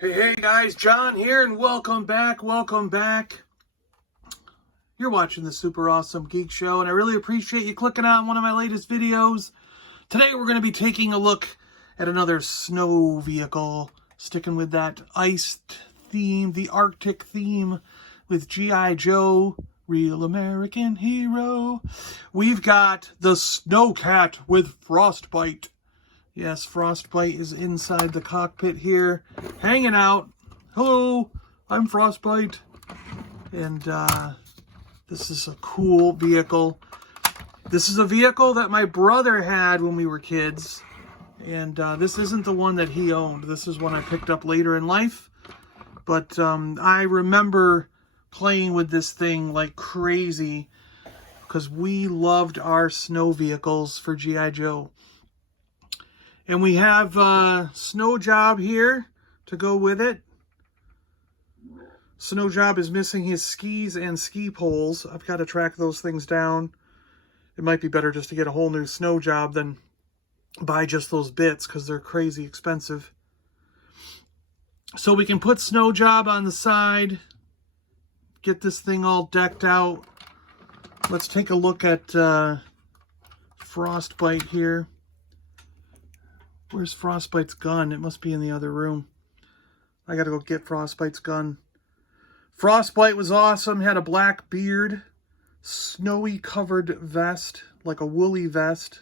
Hey guys, John here, and welcome back. You're watching the Super Awesome Geek Show, and I really appreciate you clicking on one of my latest videos. Today we're going to be taking a look at another snow vehicle, sticking with that iced theme, the Arctic theme, with G.I. Joe, Real American Hero. We've got the Snowcat with Frostbite. Yes, Frostbite is inside the cockpit here, hanging out. Hello, I'm Frostbite. And this is a cool vehicle. This is a vehicle that my brother had when we were kids. And this isn't the one that he owned. This is one I picked up later in life. But I remember playing with this thing like crazy because we loved our snow vehicles for G.I. Joe. And we have Snow Job here to go with it. Snow Job is missing his skis and ski poles. I've got to track those things down. It might be better just to get a whole new Snow Job than buy just those bits because they're crazy expensive. So we can put Snow Job on the side. Get this thing all decked out. Let's take a look at Frostbite here. Where's Frostbite's gun? It must be in the other room. I gotta go get Frostbite's gun. Frostbite was awesome. He had a black beard. Snowy covered vest. Like a woolly vest.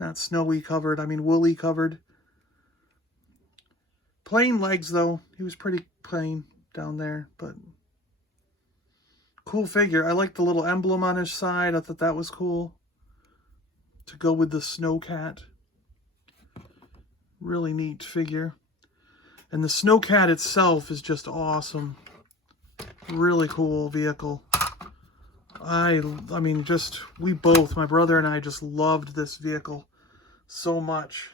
Not snowy covered, I mean woolly covered. Plain legs though. He was pretty plain down there. But cool figure. I like the little emblem on his side. I thought that was cool. To go with the Snowcat. Really neat figure. And the Snowcat itself is just awesome. Really cool vehicle. I mean, just, we both, my brother and I just loved this vehicle so much.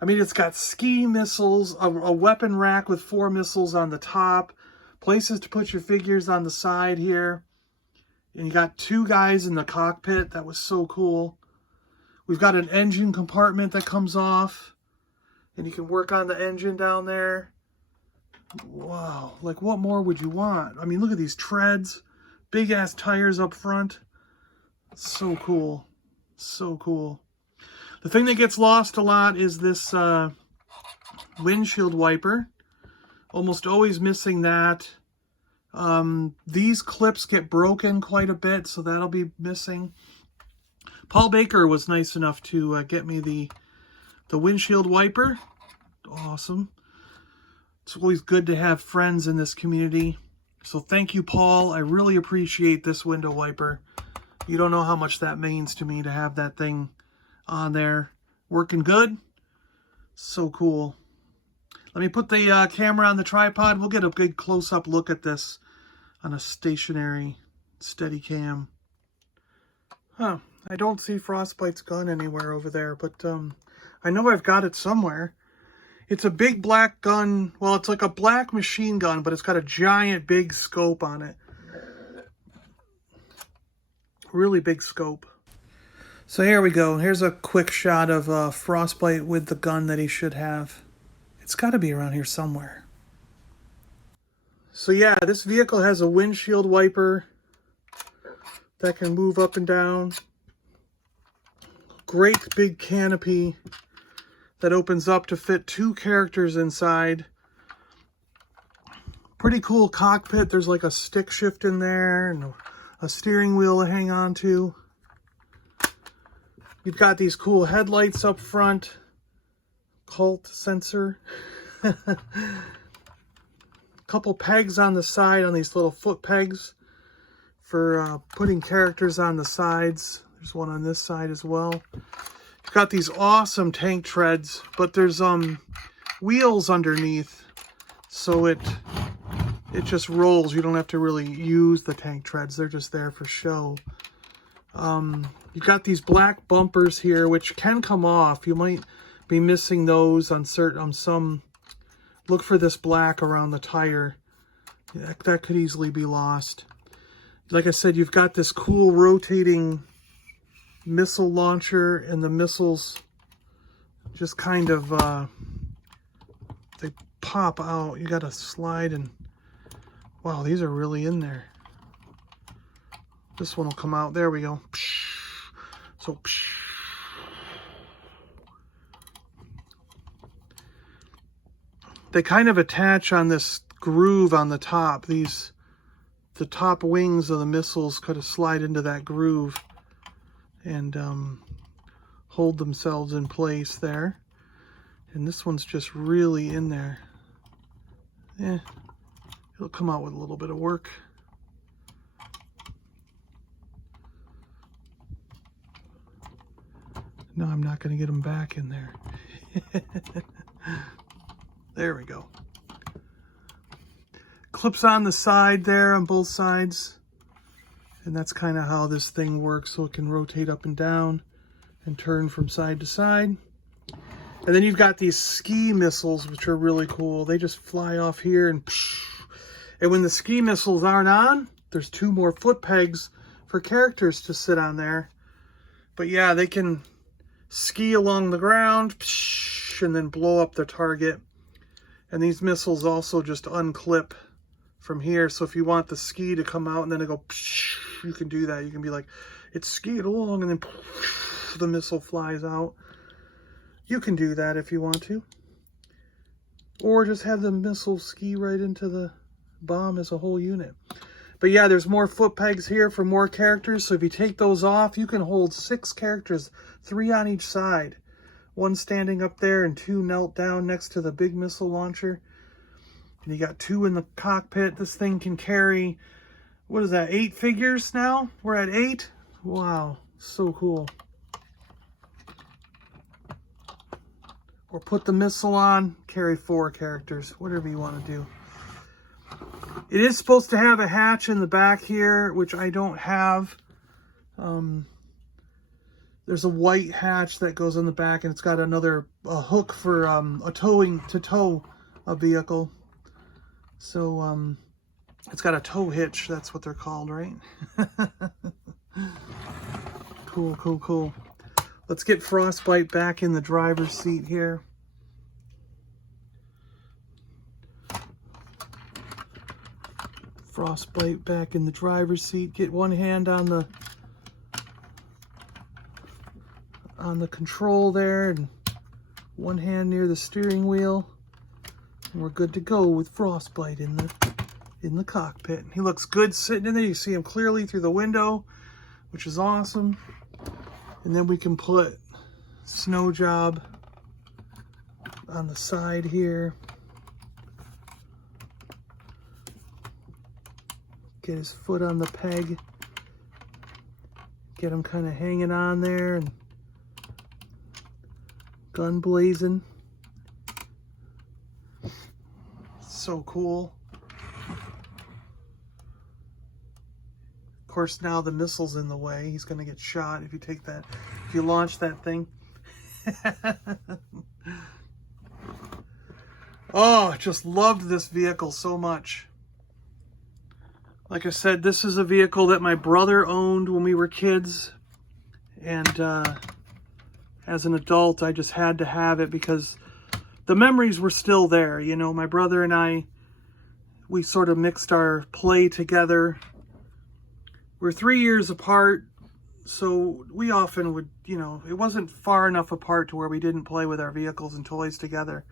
I mean, it's got ski missiles, a weapon rack with 4 missiles on the top, places to put your figures on the side here. And you got 2 guys in the cockpit. That was so cool. We've got an engine compartment that comes off. And you can work on the engine down there. Wow, like what more would you want? I mean, look at these treads. Big ass tires up front. So cool. So cool. The thing that gets lost a lot is this windshield wiper. Almost always missing that. These clips get broken quite a bit, so that'll be missing. Paul Baker was nice enough to get me the windshield wiper. Awesome. It's always good to have friends in this community. So thank you, Paul. I really appreciate this window wiper. You don't know how much that means to me to have that thing on there. Working good. So cool. Let me put the camera on the tripod. We'll get a good close-up look at this on a stationary steady cam. Huh. I don't see Frostbite's gun anywhere over there, but I know I've got it somewhere. It's a big black gun. Well, it's like a black machine gun, but it's got a giant big scope on it. Really big scope. So here we go. Here's a quick shot of Frostbite with the gun that he should have. It's got to be around here somewhere. So yeah, this vehicle has a windshield wiper that can move up and down. Great big canopy that opens up to fit 2 characters inside. Pretty cool cockpit. There's like a stick shift in there and a steering wheel to hang on to. You've got these cool headlights up front. Cult sensor. Couple pegs on the side on these little foot pegs for putting characters on the sides. There's one on this side as well. You've got these awesome tank treads, but there's wheels underneath, so it just rolls. You don't have to really use the tank treads. They're just there for show. You've got these black bumpers here, which can come off. You might be missing those on some. Look for this black around the tire. That could easily be lost. Like I said, you've got this cool rotating missile launcher, and the missiles just kind of they pop out. You got to slide and, wow, these are really in there. This one will come out. There we go. So, they kind of attach on this groove on the top. The top wings of the missiles kind of slide into that groove and hold themselves in place there. And this one's just really in there. It'll come out with a little bit of work. No, I'm not going to get them back in there. There we go. Clips on the side there on both sides. And that's kind of how this thing works. So it can rotate up and down and turn from side to side. And then you've got these ski missiles, which are really cool. They just fly off here and when the ski missiles aren't on, there's 2 more foot pegs for characters to sit on there. But yeah, they can ski along the ground and then blow up their target. And these missiles also just unclip from here. So if you want the ski to come out and then it go, you can do that. You can be like, it's skied along, and then the missile flies out. You can do that if you want to. Or just have the missile ski right into the bomb as a whole unit. But yeah, there's more foot pegs here for more characters. So if you take those off, you can hold 6 characters, 3 on each side. 1 standing up there and 2 knelt down next to the big missile launcher. And you got 2 in the cockpit. This thing can carry, what is that, 8 figures now? We're at 8? Wow, so cool. Or put the missile on, carry 4 characters, whatever you want to do. It is supposed to have a hatch in the back here, which I don't have. There's a white hatch that goes on the back, and it's got a hook for a towing to tow a vehicle. So it's got a tow hitch. That's what they're called, right? Cool, cool, cool. Let's get Frostbite back in the driver's seat here. Frostbite back in the driver's seat. Get one hand on the control there and one hand near the steering wheel. And we're good to go with Frostbite in the cockpit. He looks good sitting in there. You see him clearly through the window, which is awesome. And then we can put Snow Job on the side here. Get his foot on the peg. Get him kind of hanging on there and gun blazing. So cool. Of course, now the missile's in the way. He's going to get shot if you launch that thing. Oh, just loved this vehicle so much. Like I said, this is a vehicle that my brother owned when we were kids. And as an adult, I just had to have it because the memories were still there. You know, my brother and I, we sort of mixed our play together. We're 3 years apart, so we often would, you know, it wasn't far enough apart to where we didn't play with our vehicles and toys together.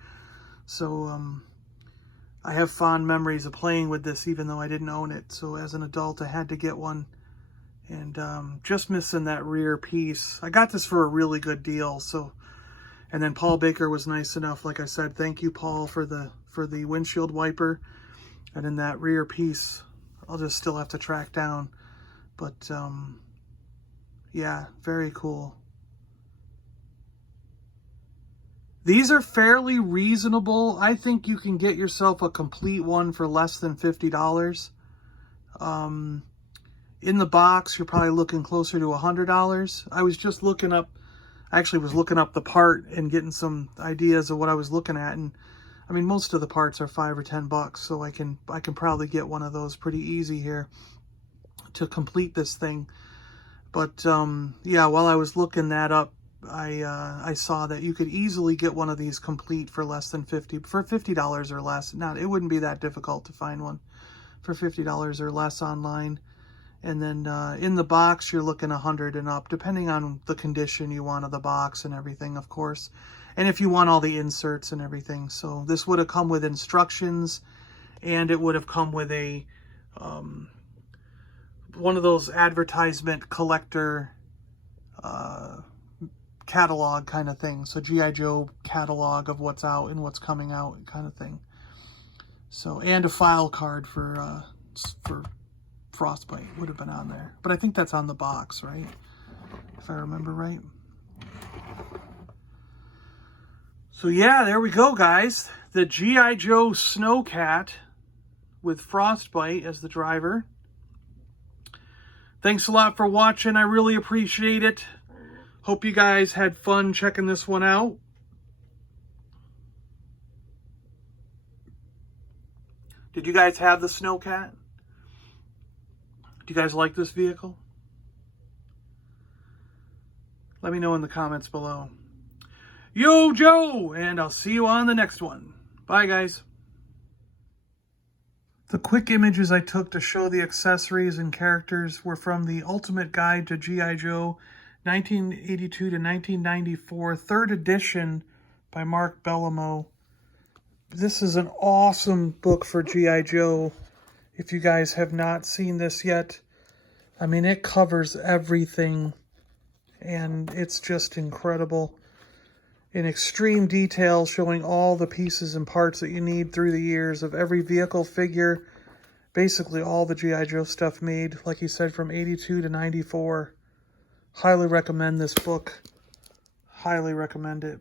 So I have fond memories of playing with this even though I didn't own it. So as an adult, I had to get one. And just missing that rear piece. I got this for a really good deal. So, and then Paul Baker was nice enough, like I said, thank you, Paul, for the windshield wiper. And then that rear piece, I'll just still have to track down. But yeah, very cool. These are fairly reasonable. I think you can get yourself a complete one for less than $50. In the box, you're probably looking closer to $100. I was just looking up, actually was looking up the part and getting some ideas of what I was looking at. And I mean, most of the parts are $5 or $10, so I can probably get one of those pretty easy here to complete this thing. But yeah, while I was looking that up, I saw that you could easily get one of these complete for less than $50 or less. It wouldn't be that difficult to find one for $50 or less online. And then in the box, you're looking 100 and up, depending on the condition you want of the box and everything, of course. And if you want all the inserts and everything. So this would have come with instructions, and it would have come with a one of those advertisement collector catalog kind of thing. So G.I. Joe catalog of what's out and what's coming out kind of thing. So, and a file card for Frostbite would have been on there. But I think that's on the box, right? If I remember right. So yeah, there we go, guys. The G.I. Joe Snowcat with Frostbite as the driver. Thanks a lot for watching. I really appreciate it. Hope you guys had fun checking this one out. Did you guys have the Snowcat? Do you guys like this vehicle? Let me know in the comments below. Yo, Joe! And I'll see you on the next one. Bye, guys. The quick images I took to show the accessories and characters were from the Ultimate Guide to G.I. Joe 1982 to 1994, 3rd edition by Mark Bellamo. This is an awesome book for G.I. Joe. If you guys have not seen this yet, I mean, it covers everything, and it's just incredible. In extreme detail, showing all the pieces and parts that you need through the years of every vehicle, figure, basically all the G.I. Joe stuff made, like he said, from 82 to 94. Highly recommend this book. Highly recommend it.